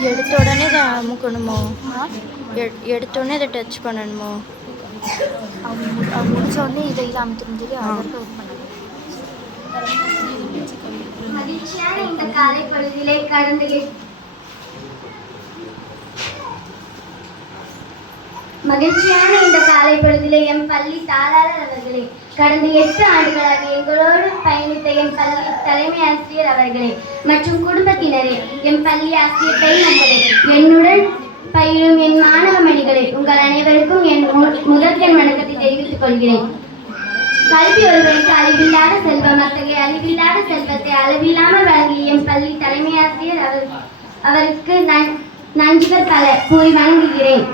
எடுத்த உடனே இதை அமுக்கணுமோ? எடு- எடுத்த உடனே இதை டச் பண்ணணுமோ? முடிச்ச உடனே இதை இதை அமுத்துன்னு சொல்லி ஒர்க் பண்ணணும். மகிழ்ச்சியான இந்த காலை பொழுதிலே கடந்து மகிழ்ச்சியான இந்த காலை பொழுதிலே எம் பள்ளி தாளாளர் அவர்களே கடந்த எட்டு ஆண்டுகளாக எங்களோடு பயணித்த எம் பள்ளி தலைமை ஆசிரியர் அவர்களே மற்றும் குடும்பத்தினரே எம் பள்ளி ஆசிரியர் பெண் என்னுடன் பயிலும் என் மாணவ மணிகளே உங்கள் அனைவருக்கும் என் மு- முதல் வணக்கத்தை தெரிவித்துக் கொள்கிறேன். கல்வி ஒருவருக்கு அழிவில்லாத செல்வம் அத்தகைய அழிவில்லாத செல்வத்தை அளவில்லாமல் வழங்கிய எம் பள்ளி தலைமை ஆசிரியர் அவர் அவருக்கு நன்- நன்றிகள் பல கூறி வணங்குகிறேன்.